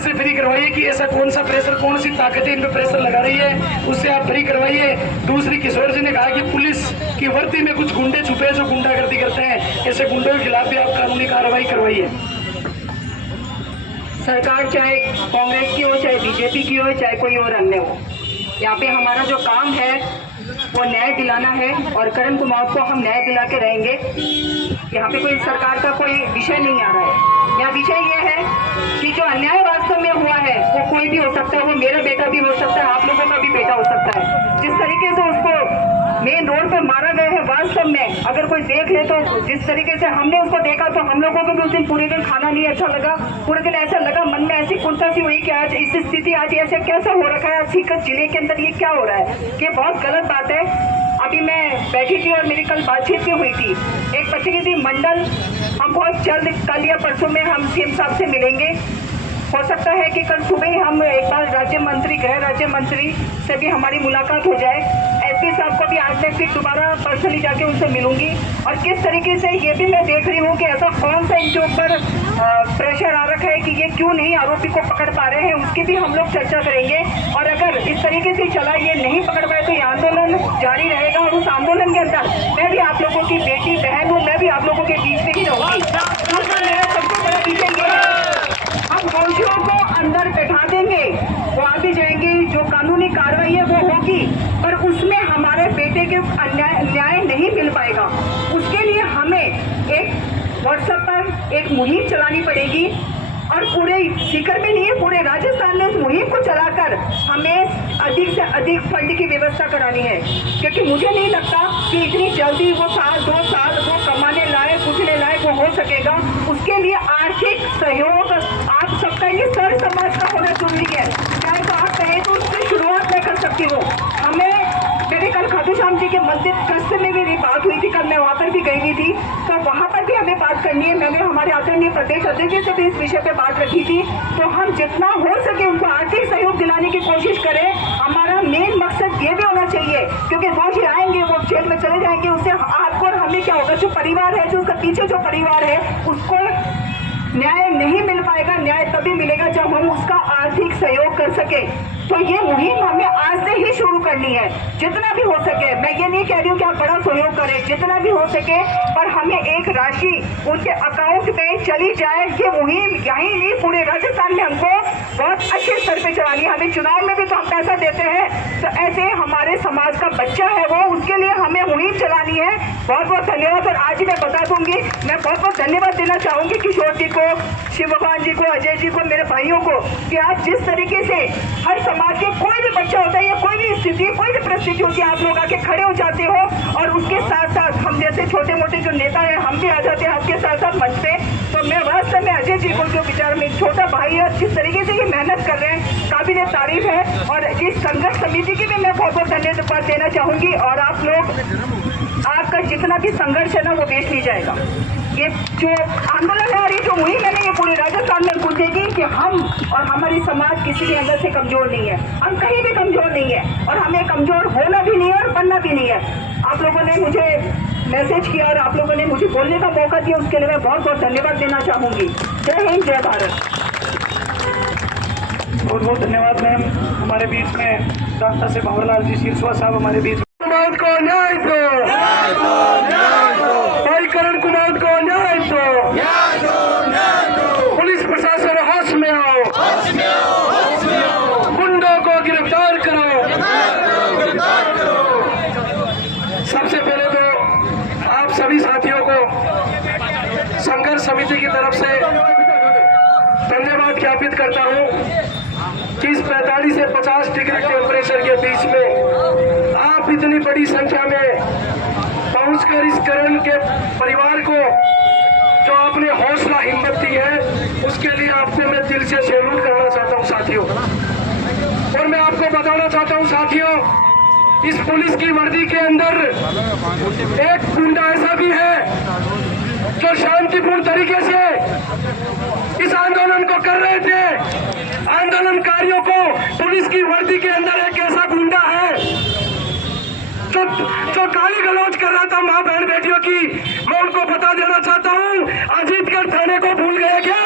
से फ्री करवाइए कि ऐसा कौन सा प्रेशर, कौन सी ताकतें इन पे प्रेशर लगा रही है, उससे आप फ्री करवाइए। दूसरी, किशोर जी ने कहा कि पुलिस की वर्दी में कुछ गुंडे छुपे हैं जो गुंडागर्दी करते हैं, ऐसे गुंडों के खिलाफ भी आप कानूनी कार्रवाई करवाइए। सरकार चाहे कांग्रेस की हो, चाहे बीजेपी की हो, चाहे कोई और अन्य हो, यहाँ पे हमारा जो काम है वो न्याय दिलाना है और करण कुमार को हम न्याय दिला के रहेंगे। यहाँ पे कोई सरकार का कोई विषय नहीं आ रहा है। यहाँ विषय ये है कि जो अन्याय वास्तव में हुआ है वो कोई भी हो सकता है, वो मेरा बेटा भी हो सकता है, आप लोगों का भी बेटा हो सकता है। जिस तरीके से उसको मेन रोड पे मारा गया है, वास्तव में अगर कोई देख ले तो जिस तरीके से हमने उसको देखा तो हम लोगों को भी उस दिन पूरे दिन खाना नहीं अच्छा लगा। पूरे दिन ऐसा लगा, मन में ऐसी कुंठा सी हुई कि आज इस स्थिति, आज ऐसे कैसे हो रखा है, सीकर जिले के अंदर ये क्या हो रहा है, ये बहुत गलत बात है। अभी मैं बैठी थी और मेरी कल बातचीत भी हुई थी एक प्रतिनिधि मंडल, हम बहुत जल्द कल या परसों में हम सीएम साहब से मिलेंगे। हो सकता है कि कल सुबह ही हम एक बार राज्य मंत्री, गृह राज्य मंत्री से भी हमारी मुलाकात हो जाए। एसपी साहब को भी आज मैं फिर दोबारा पर्सनली जाके उनसे मिलूंगी और किस तरीके से ये भी मैं देख रही हूँ कि ऐसा कौन सा इनके ऊपर प्रेशर आ रखा है कि ये क्यों नहीं आरोपी को पकड़ पा रहे हैं, उसकी भी हम लोग चर्चा करेंगे। और अगर इस तरीके से चला, ये नहीं पकड़ पाए तो ये आंदोलन जारी रहेगा और उस आंदोलन के अंदर मैं भी आप लोगों की बेटी बहन हूँ, मैं भी आप लोगों के बीच में ही रहूंगी। मेरा सबसे बड़ा विषय ये है, हम दोषियों को अंदर बैठा देंगे, वो आगे जाएंगे, जो कानूनी कार्रवाई है वो होगी, पर उसमें हमारे बेटे के न्याय नहीं मिल पाएगा। उसके लिए हमें एक व्हाट्सएप पर एक मुहिम चलानी पड़ेगी और पूरे सीकर में नहीं है, पूरे राजस्थान में इस मुहिम को चलाकर हमें अधिक से अधिक फंड की व्यवस्था करानी है। क्योंकि मुझे नहीं लगता कि इतनी जल्दी वो साल 2 साल वो कमाने लायक, उठने लायक वो हो सकेगा। उसके लिए आर्थिक सहयोग आप सबका, ये सर समाज का होना जरूरी है। चाहे तो आप कहें तो उससे शुरुआत मैं कर सकती हूँ। हमें मेरे कल खाटू श्याम जी के मंदिर ट्रस्ट में मेरी बात हुई थी, कल मैं वहाँ पर भी गई हुई थी, तो वहाँ पर भी हमें बात करनी है। मैंने हमारे आदरणीय प्रदेश अध्यक्ष से भी इस विषय पे बात रखी थी। तो हम जितना हो सके उनको आर्थिक सहयोग दिलाने की कोशिश करें। हमारा मेन मकसद ये भी होना चाहिए, क्योंकि रोज ही आएंगे, वो जेल में चले जाएंगे, उससे आपको और हमें क्या होगा, जो परिवार है, जो उसका पीछे जो परिवार है, उसको न्याय नहीं मिल पाएगा। न्याय तभी मिलेगा जब हम उसका आर्थिक सहयोग कर सके। तो ये मुहिम हमें आज से ही शुरू करनी है, जितना भी हो सके। मैं ये नहीं कह रही हूँ कि आप बड़ा सहयोग करें, जितना भी हो सके, पर हमें एक राशि उनके अकाउंट में चली जाए। ये मुहिम यहीं नहीं, पूरे राजस्थान में हमको बहुत अच्छे स्तर पे चलानी है। हमें चुनाव में भी तो हम पैसा देते हैं, तो ऐसे हमारे समाज का बच्चा है वो, उसके लिए हमें मुहिम चलानी है। बहुत बहुत धन्यवाद। और आज ही मैं बता दूंगी, मैं बहुत बहुत धन्यवाद देना चाहूंगी किशोर जी को, शिव भगवान जी को, अजय जी को, मेरे भाइयों को, कि आज जिस तरीके से हर समाज के कोई भी बच्चा होता है या कोई भी स्थिति, कोई भी परिस्थिति होती है, आप लोग आके खड़े हो जाते हो और उसके साथ साथ हम जैसे छोटे मोटे जो नेता है हम भी आ जाते हैं आपके साथ साथ मंच पे। तो मैं वास्तव में अजय जी को, जो विचार में छोटा भाई है, जिस तरीके से ये मेहनत कर रहे हैं, काबिल तारीफ है। और इस संघर्ष समिति की भी मैं बहुत बहुत धन्यवाद देना चाहूंगी। और आप लोग, आपका जितना भी संघर्ष है ना, वो वेस्ट नहीं जाएगा। ये जो आंदोलन है और ये जो मुहिम है ना, ये पूरे राजस्थान में गूंजेगी कि हम और हमारी समाज किसी के अंदर से कमजोर नहीं है, हम कहीं भी कमजोर नहीं है और हमें कमजोर होना भी नहीं है और बनना भी नहीं है। आप लोगों ने मुझे मैसेज किया और आप लोगों ने मुझे बोलने का मौका दिया, उसके लिए मैं बहुत बहुत धन्यवाद देना चाहूंगी। जय हिंद, जय भारत। बहुत बहुत धन्यवाद मैम। हमारे बीच में डॉक्टर से भंवरलाल जी सिरसवा साहब हमारे बीच को न्याय दो, भाई करण कुमार को न्याय दो, पुलिस प्रशासन होश में आओ, गुंडों को गिरफ्तार करो। सबसे पहले तो आप सभी साथियों को संघर्ष समिति की तरफ से धन्यवाद ज्ञापित करता हूं कि इस 45 से 50 डिग्री टेम्परेचर के बीच में आप इतनी बड़ी संख्या में पहुंचकर इस करण के परिवार को जो आपने हौसला हिम्मत दी है, उसके लिए आपको मैं दिल से सैल्यूट करना चाहता हूं साथियों। और मैं आपको बताना चाहता हूं साथियों, इस पुलिस की वर्दी के अंदर एक गुंडा ऐसा भी है जो शांतिपूर्ण तरीके से इस आंदोलन को कर रहे थे। आंदोलनकारियों को पुलिस की वर्दी के अंदर एक ऐसा गुंडा है जो गाली गलौज कर रहा था मां बहन बेटियों की। मैं उनको बता देना चाहता हूं, अजीतगढ़ थाने को भूल गए क्या?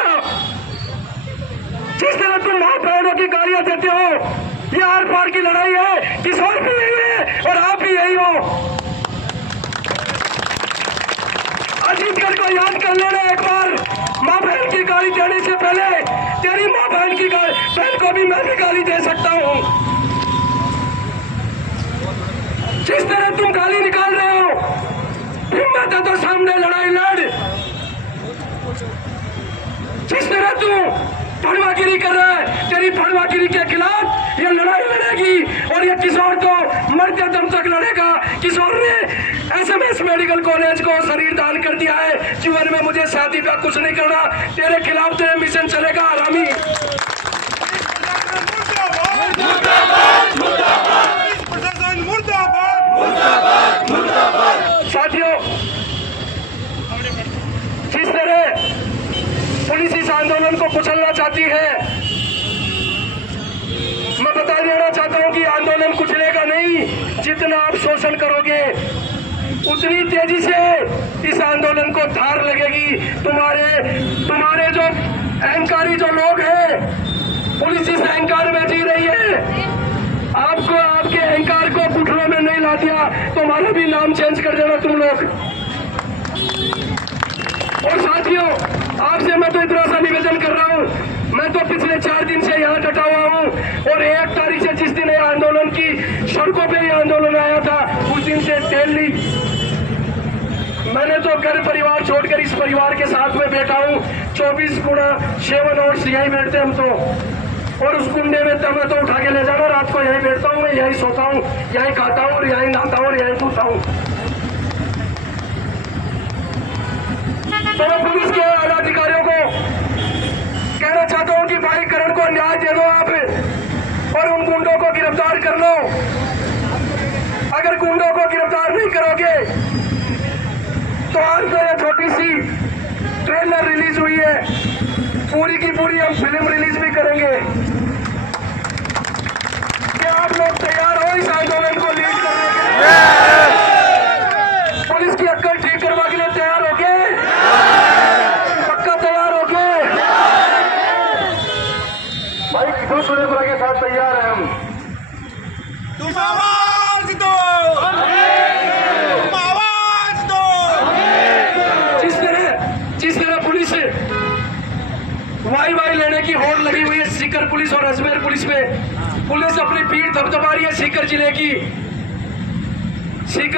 जिस तरह तरह तुम माँ बहनों की गालियां देते हो, ये आर पार की लड़ाई है। किशोर भी यही है और आप भी यही हो। अजीतगढ़ को याद कर लेना एक बार, माँ बहन की गाली देने से पहले तेरी माँ बहन की बहन को भी मैं भी गाली दे सकता हूँ। जिस तरह तुम गाली निकाल रहे हो, हिम्मत है तो सामने लड़ाई लड़। जिस तरह तू फड़वागिरी कर रहा है, तेरी फड़वागिरी के खिलाफ ये लड़ाई लड़ेगी और ये किशोर तो मरते दम तक लड़ेगा। किशोर ने एसएमएस मेडिकल कॉलेज को शरीर दान कर दिया है। जीवन में मुझे शादी का कुछ नहीं करना, तेरे खिलाफ तो मिशन चलेगा आरामी। साथियों, जिस तरह पुलिस इस आंदोलन को कुचलना चाहती है, मैं बता देना चाहता हूं कि आंदोलन कुचलेगा नहीं। जितना आप शोषण करोगे उतनी तेजी से इस आंदोलन को धार लगेगी। तुम्हारे जो अहंकारी जो लोग हैं, पुलिस इस अहंकार में जी रही है। आपको आपके अहंकार को घुटनों में नहीं ला दिया, तुम्हारा भी नाम चेंज कर देना तुम लोग। और साथियों, आपसे मैं तो इतना सा निवेदन कर रहा हूँ, मैं तो पिछले 4 दिन से यहाँ डटा हुआ हूँ और 1 तारीख से जिस दिन ये आंदोलन की सड़कों पे ये आंदोलन आया था, उस दिन से डेली मैंने तो घर परिवार छोड़कर इस परिवार के साथ में बैठा हूँ। 24/7 और यही बैठते हम तो। और उस कुंडे में तब तो उठा के ले जाना, रात को यही बैठता हूँ, मैं यही सोता हूँ, यही खाता हूँ और यही नहाता हूँ और यही सोता हूँ। तो मैं पुलिस के अधिकारियों को कहना चाहता हूं कि भाई करण को न्याय दे दो आप और उन गुंडों को गिरफ्तार कर लो। अगर गुंडों को गिरफ्तार नहीं करोगे तो आज तो ये छोटी सी ट्रेलर रिलीज हुई है, पूरी की पूरी हम फिल्म रिलीज भी करेंगे। क्या आप लोग तैयार हो इस आंदोलन को लीड करने के लिए? पुलिस की अक्कल ठीक करवा के लिए तैयार हो गए? पक्का तैयार हो गए? भाई किशोर सुरेपुरा के साथ तैयार है हम। तुम आवाज दो, तुम आवाज दो। जिस तरह पुलिस वाई लेने की होड़ लगी हुई है सीकर पुलिस और अजमेर पुलिस में, पुलिस अपनी पीठ थपथपा रही है। सीकर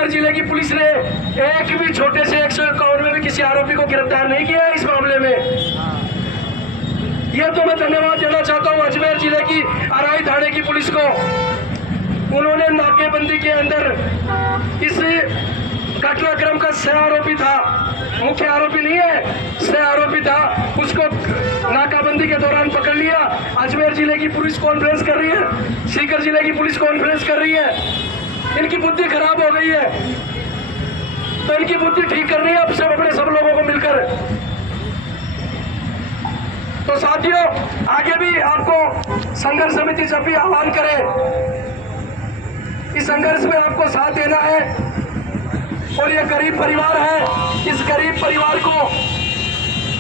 जिले की पुलिस ने एक भी छोटे से 151 में भी किसी आरोपी को गिरफ्तार नहीं किया है इस मामले में। यह तो मैं धन्यवाद देना चाहता हूं अजमेर जिले की अराई थाने की पुलिस को। उन्होंने नाकेबंदी के अंदर इस घटनाक्रम का सह आरोपी था, मुख्य आरोपी नहीं है, सह आरोपी था, उसको नाकाबंदी के दौरान पकड़ लिया। अजमेर जिले की पुलिस कॉन्फ्रेंस कर रही है, सीकर जिले की पुलिस कॉन्फ्रेंस कर रही है। इनकी बुद्धि खराब हो गई है, तो इनकी बुद्धि ठीक करनी है अब सब लोगों को मिलकर। तो साथियों, आगे भी आपको संघर्ष समिति जब भी आह्वान करे, इस संघर्ष में आपको साथ देना है। और ये गरीब परिवार है, इस गरीब परिवार को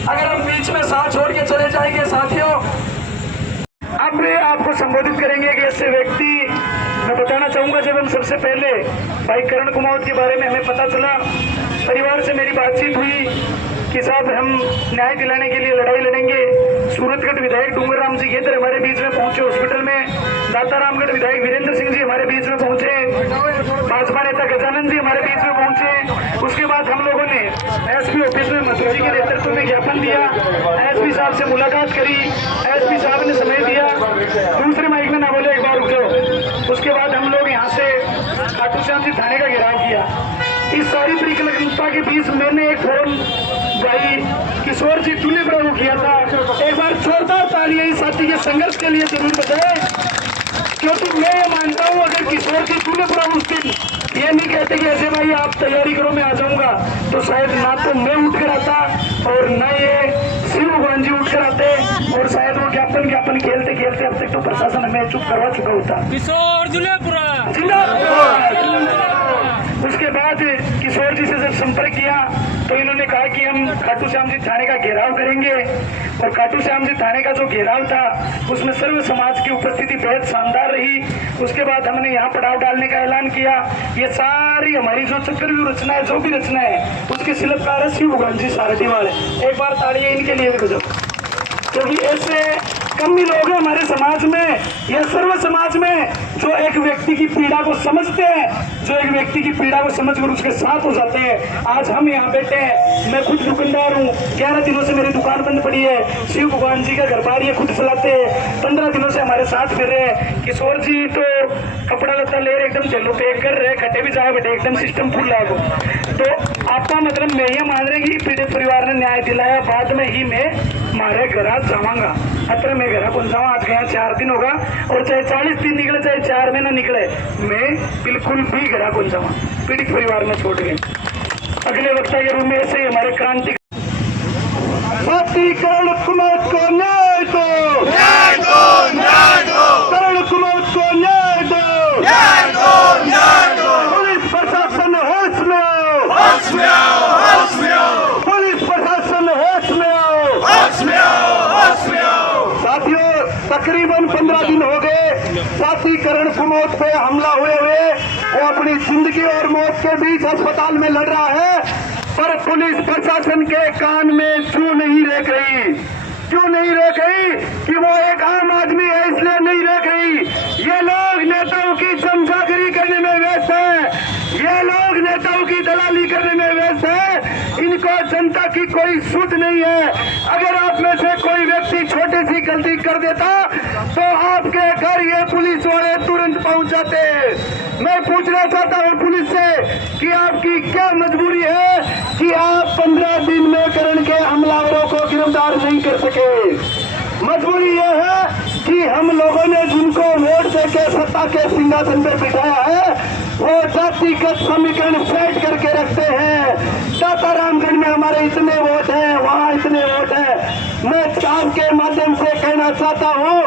अगर हम बीच में साथ छोड़ के चले जाएंगे साथियों, अपने आपको संबोधित करेंगे कि ऐसे व्यक्ति, मैं बताना चाहूंगा, जब हम सबसे पहले भाई करण कुमावत के बारे में हमें पता चला, परिवार से मेरी बातचीत हुई कि साहब हम न्याय दिलाने के लिए लड़ाई लड़ेंगे। सूरतगढ़ विधायक डूंगर राम जी घेतर हमारे बीच में पहुंचे हॉस्पिटल में, दातारामगढ़ विधायक वीरेंद्र सिंह जी हमारे बीच में पहुंचे, भाजपा नेता गजानंद जी हमारे बीच में पहुंचे। उसके बाद हम लोगों ने एसपी ऑफिस में मधु जी के नेतृत्व में ज्ञापन दिया, एसपी साहब से मुलाकात करी, एसपी साहब ने समय दिया। दूसरे माइक में ना बोले, एक बार रुको। उसके बाद हम लोग यहाँ से खाटू श्याम जी थाने का घेराव किया। इस सारी परिकल्पना के बीच मैंने एक फोरम भाई किशोर जी तूने प्रभु किया था, एक बार जोरदार तालियां इस साथी के संघर्ष के लिए जरूर बजाए, क्योंकि मैं ये मानता हूँ अगर किशोर जी तूने प्रभु उस दिन ये नहीं कहते कि ऐसे भाई आप तैयारी करो मैं आ जाऊंगा, तो शायद ना तो मैं उठ कर आता और न ये शिव भगवान जी उठ कर आते, और शायद वो ज्ञापन खेलते खेलते अब तक तो प्रशासन हमें चुप करवा चुका होता। किशोर जुलेपुरा जिंदाबाद। उसके बाद किशोर जी से जब संपर्क किया तो इन्होंने कहा कि हम खाटू श्याम जी थाने का घेराव करेंगे, और खाटू श्याम जी थाने का जो घेराव था उसमें सर्व समाज की उपस्थिति बेहद शानदार रही। उसके बाद हमने यहाँ पड़ाव डालने का ऐलान किया। ये सारी हमारी जो चक्रव्यूह रचना है, जो भी रचना है, उसके शिल्पकार है शिव भगवान जी सारथीवाल। एक बार ताड़ियां इनके लिए भी बजाओ, क्योंकि ऐसे कम ही लोग हैं हमारे समाज में या सर्व समाज में जो एक व्यक्ति की पीड़ा को समझते हैं, जो एक व्यक्ति की पीड़ा को समझकर उसके साथ हो जाते हैं। आज हम यहाँ बैठे हैं, मैं खुद दुकानदार हूँ, 11 दिनों से मेरी दुकान बंद पड़ी है। शिव भगवान जी का घर बार ये खुद चलाते हैं, 15 दिनों से हमारे साथ फिर रहे हैं। किशोर जी तो कपड़ा लत्ता ले रहे, एकदम चलो पैक कर रहे, खटे भी जाए बेटे, एकदम सिस्टम फुल लागू। तो आपका मतलब मैं ये मान रहे कि पीड़ित परिवार ने न्याय दिलाया, बाद में ही मैं मारे घर जाऊंगा। अतर मैं घर कौन जाऊँ, आज गया 4 दिन होगा, और चाहे 40 दिन निकले चाहे 4 महीना निकले, मैं बिल्कुल भी घर कौन जाऊँ पीड़ित परिवार में छोड़ के। अगले वक्ता के रूप में ऐसे ही हमारे क्रांति करण कुमार को न्याय दो, करण कुमार को न्याय दो, पुलिस प्रशासन होश में आओ, पुलिस प्रशासन होश में आओ। साथियों, तकरीबन 15 दिन हो गए साथी करण कुमार पे हमला हुए वो अपनी जिंदगी और मौत के बीच अस्पताल में लड़ रहा है, पर पुलिस प्रशासन के कान में क्यों नहीं रेख रही? क्यों नहीं रेख रही? कि वो एक आम आदमी है इसलिए नहीं रेख रही। ये लोग नेताओं की चमचागिरी करने में व्यस्त हैं, ये लोग नेताओं की दलाली करने में व्यस्त हैं। इनको जनता की कोई सुध नहीं है। अगर आप में से कोई व्यक्ति छोटी सी गलती कर देता तो आपके घर ये पुलिस वाले तुरंत पहुंच जाते। मैं पूछना चाहता हूं पुलिस से कि आपकी क्या मजबूरी है कि आप 15 दिन में करण के हमलावरों को गिरफ्तार नहीं कर सके? मजबूरी यह है कि हम लोगों ने जिनको वोट देकर सत्ता के सिंहासन पर बिठाया है वो जातिगत समीकरण सेट करके रखते हैं। दातारामगढ़ में हमारे इतने वोट हैं, वहाँ इतने वोट हैं। मैं आपके माध्यम से कहना चाहता हूँ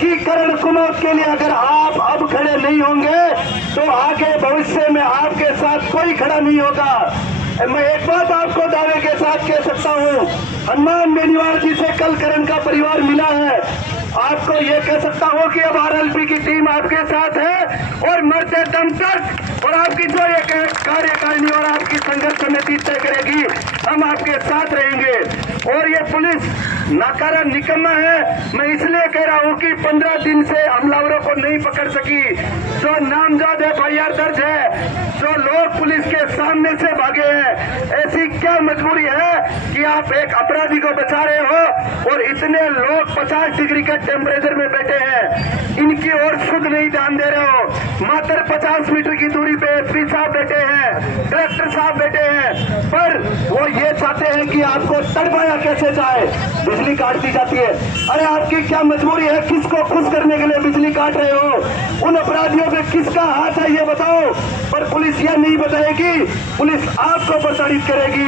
कि करण कुमार के लिए अगर आप अब खड़े नहीं होंगे तो आगे भविष्य में आपके साथ कोई खड़ा नहीं होगा। मैं एक बात आपको दावे के साथ कह सकता हूँ, हनुमान बेनीवाल जी से कल करण का परिवार मिला है। आपको ये कह सकता हूँ कि अब आरएलपी की टीम आपके साथ है और मरते दम तक, और आपकी जो ये कार्यकारिणी और आपकी संघर्ष समिति तय करेगी, हम आपके साथ रहेंगे। और ये पुलिस नाकारा निकम्मा है। मैं इसलिए कह रहा हूँ कि 15 दिन से हमलावरों को नहीं पकड़ सकी। जो नामजद FIR दर्ज है, जो लोग पुलिस के सामने से भागे हैं, ऐसी क्या मजबूरी है कि आप एक अपराधी को बचा रहे हो और इतने लोग 50 डिग्री के टेम्परेचर में बैठे हैं, इनकी ओर खुद नहीं ध्यान दे रहे हो। मात्र 50 मीटर की दूरी पे SP साहब बैठे हैं, कलेक्टर साहब बैठे हैं, पर वो ये चाहते हैं कि आपको तड़पाया कैसे जाए, बिजली काट दी जाती है। अरे आपकी क्या मजबूरी है? किसको खुश करने के लिए बिजली काट रहे हो? उन अपराधियों पे किसका हाथ है ये बताओ। पर पुलिस यह नहीं बताएगी, पुलिस आपको प्रताड़ित करेगी।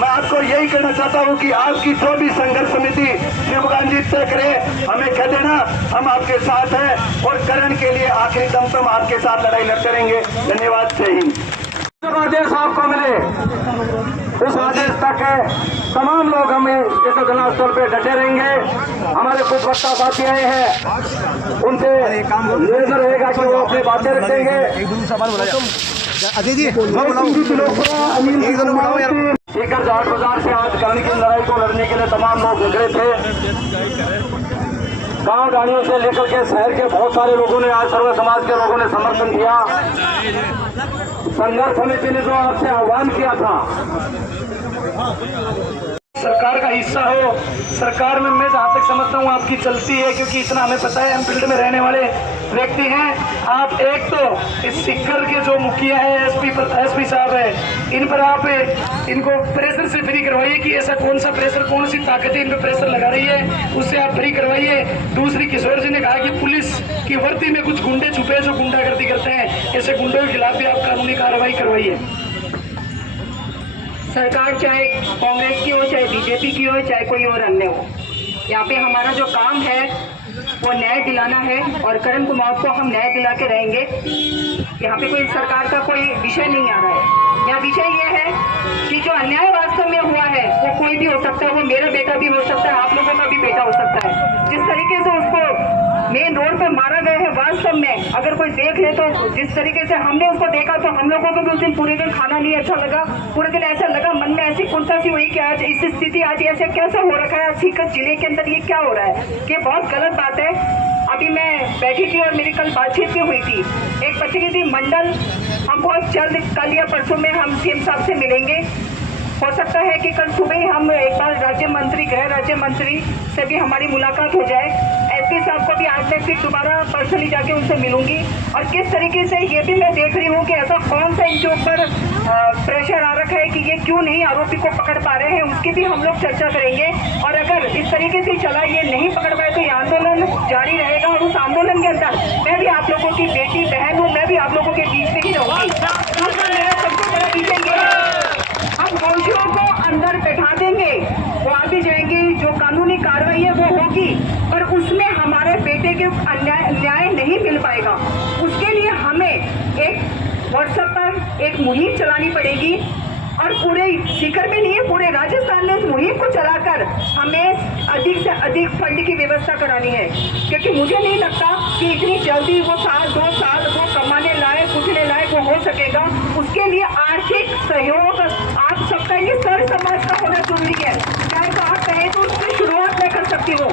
मैं आपको यही कहना चाहता हूँ कि आपकी जो भी संघर्ष समिति शिवगान जी तय करे, हमें कह देना, हम आपके साथ हैं और करण के लिए आखिरी दम तक आपके साथ लड़ाई लड़ते रहेंगे। धन्यवाद। जय हिंद। जब आदेश आपको मिले उस आदेश तक तमाम लोग हमें इस घटनास्थल पे डटे रहेंगे। हमारे कुछ वक्ता साथी आए हैं, उनसे निवेदन रहेगा कि वो अपनी बातें रखेंगे। अजय जी सीकर जाट बाजार से आज करण की लड़ाई को लड़ने के लिए तमाम लोग निकले थे। गांव गाड़ियों से लेकर के शहर के बहुत सारे लोगों ने, आज सर्व समाज के लोगों ने समर्थन किया। संघर्ष समिति ने जो आपसे आह्वान किया था, सरकार का हिस्सा हो, सरकार में मैं जहाँ तक समझता हूँ आपकी चलती है, क्योंकि इतना हमें पता है, हम फील्ड में रहने वाले व्यक्ति हैं। आप एक तो इस सीकर के जो मुखिया है, SP साहब है, इन पर आप इनको प्रेशर से फ्री करवाइए कि ऐसा कौन सा प्रेशर, कौन सी ताकतें इन पर प्रेशर लगा रही है, उससे आप फ्री करवाइए। दूसरी, किशोर जी ने कहा कि पुलिस की वर्दी में कुछ गुंडे छुपे जो गुंडागर्दी करते हैं, ऐसे गुंडों के खिलाफ भी आप कानूनी कार्रवाई करवाइए। सरकार चाहे कांग्रेस की हो, चाहे बीजेपी की हो, चाहे कोई और अन्य हो, यहाँ पे हमारा जो काम है वो न्याय दिलाना है और करण कुमार को हम न्याय दिला के रहेंगे। यहाँ पे कोई सरकार का कोई विषय नहीं आ रहा है। यहाँ विषय ये है कि जो अन्यायवाद वास्तव में हुआ है वो कोई भी हो सकता है, वो मेरा बेटा भी हो सकता है, आप लोगों का भी बेटा हो सकता है। जिस तरीके से उसको मेन रोड पर मारा गया है, वास्तव में अगर कोई देख ले तो जिस तरीके से हमने उसको देखा तो हम लोगों को भी उस दिन पूरे दिन खाना नहीं अच्छा लगा। पूरे दिन ऐसा लगा, मन में ऐसी कुंठा सी हुई कि आज इस स्थिति आज ऐसे कैसे हो रखा है सीकर जिले के अंदर, ये क्या हो रहा है, ये बहुत गलत बात है। अभी मैं बैठी थी और मेरी कल बातचीत भी हुई थी, एक प्रतिनिधि मंडल हम बहुत जल्द कल या परसों में हम सीएम साहब से मिलेंगे। हो सकता है कि कल सुबह ही हम एक बार गृह राज्य मंत्री से भी हमारी मुलाकात हो जाए। एसपी साहब को भी आज मैं फिर दोबारा पर्सनली जाके उनसे मिलूंगी। और किस तरीके से ये भी मैं देख रही हूँ कि ऐसा कौन सा इनके ऊपर प्रेशर आ रखा है कि ये क्यों नहीं आरोपी को पकड़ पा रहे हैं, उसकी भी हम लोग चर्चा करेंगे। और अगर इस तरीके से चला ये नहीं पकड़ पाए तो ये आंदोलन जारी रहेगा। और उस आंदोलन के अंदर मैं भी आप लोगों की बेटी बहन हूँ, मैं भी आप लोगों के बीच में ही रहूंगी। मेरा सबसे बड़ा विषय ये है, हम दोषियों को अंदर बैठा देंगे, वो आगे जाएंगे, जो कानूनी कार्रवाई है वो होगी, पर उसमें हमारे बेटे के न्याय नहीं मिल पाएगा। उसके लिए हमें एक व्हाट्सएप पर एक मुहिम चलानी पड़ेगी और पूरे सीकर में नहीं है, पूरे राजस्थान में उस मुहिम को चलाकर हमें अधिक से अधिक फंड की व्यवस्था करानी है। क्योंकि मुझे नहीं लगता कि इतनी जल्दी वो 1-2 साल वो कमाने लायक कुछने लायक वो हो सकेगा। उसके लिए आर्थिक सहयोग आप सबका, ये सर समाज का होना जरूरी है। चाहे तो आप कहें तो उसकी शुरुआत मैं कर सकती हूँ।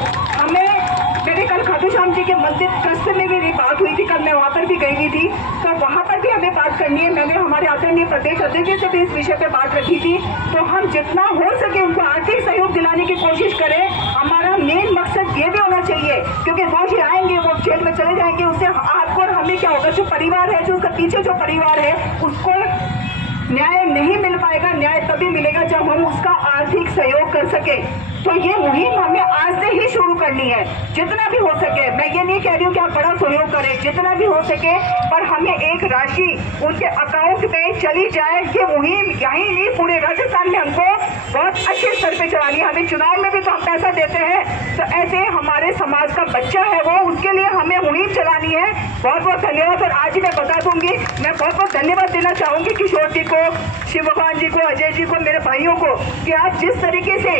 मेरे कल खाटू श्याम जी के मंदिर ट्रस्ट में मेरी बात हुई थी, कल मैं वहाँ पर भी गई हुई थी, तो वहाँ पर भी हमें बात करनी है। मैंने हमारे आदरणीय प्रदेश अध्यक्ष से भी इस विषय पे बात रखी थी। तो हम जितना हो सके उनको आर्थिक सहयोग दिलाने की कोशिश करें। हमारा मेन मकसद ये भी होना चाहिए, क्योंकि दोषी आएंगे वो जेल में चले जाएंगे, उससे आपको और हमें क्या होगा, जो परिवार है, जो उसका पीछे जो परिवार है, उसको न्याय नहीं मिल पाएगा। न्याय तभी मिलेगा जब हम उसका आर्थिक सहयोग कर सके। तो ये मुहिम हमें आज से ही शुरू करनी है, जितना भी हो सके। मैं ये नहीं कह रही हूँ कि आप बड़ा सहयोग करें, जितना भी हो सके, पर हमें एक राशि उनके अकाउंट में चली जाए। ये मुहिम यहीं नहीं, पूरे राजस्थान में हमको बहुत अच्छे स्तर पे चलानी है। हमें चुनाव में भी तो हम पैसा देते हैं, तो ऐसे हमारे समाज का बच्चा है वो, उसके लिए हमें मुहिम चलानी है। बहुत बहुत धन्यवाद। और आज ही मैं बता दूंगी, मैं बहुत बहुत धन्यवाद देना चाहूंगी किशोर जी को, शिव भगवान जी को, अजय जी को, मेरे भाइयों को, कि आप जिस तरीके से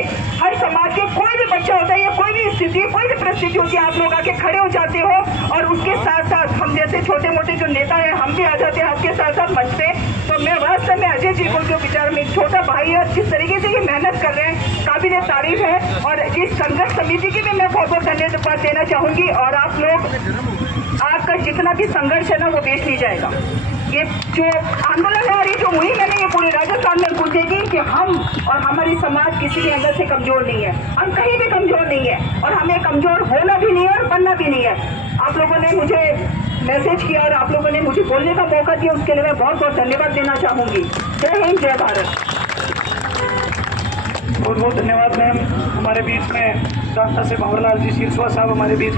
हर समाज के कोई भी बच्चा होता है या कोई भी स्थिति, कोई भी परिस्थिति होती है, आप लोग आके खड़े हो जाते हो। और उसके साथ साथ हम जैसे छोटे मोटे जो नेता हैं, हम भी आ जाते हैं आपके साथ साथ मंच पे। तो मैं वास्तव में अजय जी को, जो विचार में छोटा भाई है, जिस तरीके से ये मेहनत कर रहे हैं, काबिल तारीफ है। और इस संघर्ष समिति की भी मैं बहुत बहुत धन्यवाद देना चाहूंगी। और आप लोग, आपका जितना भी संघर्ष है ना, वो वेस्ट नहीं जाएगा। ये जो आंदोलन है और ये जो मुहिम है ना, ये पूरे राजस्थान में पूछेगी कि हम और हमारी समाज किसी के अंदर से कमजोर नहीं है, हम कहीं भी कमजोर नहीं है, और हमें कमजोर होना भी नहीं है और बनना भी नहीं है। आप लोगों ने मुझे मैसेज किया और आप लोगों ने मुझे बोलने का मौका दिया, उसके लिए मैं बहुत बहुत धन्यवाद देना चाहूंगी। जय हिंद, जय भारत। बहुत बहुत धन्यवाद मैम। हमारे बीच में डॉक्टर से भंवरलाल जी सिरसवा साहब हमारे बीच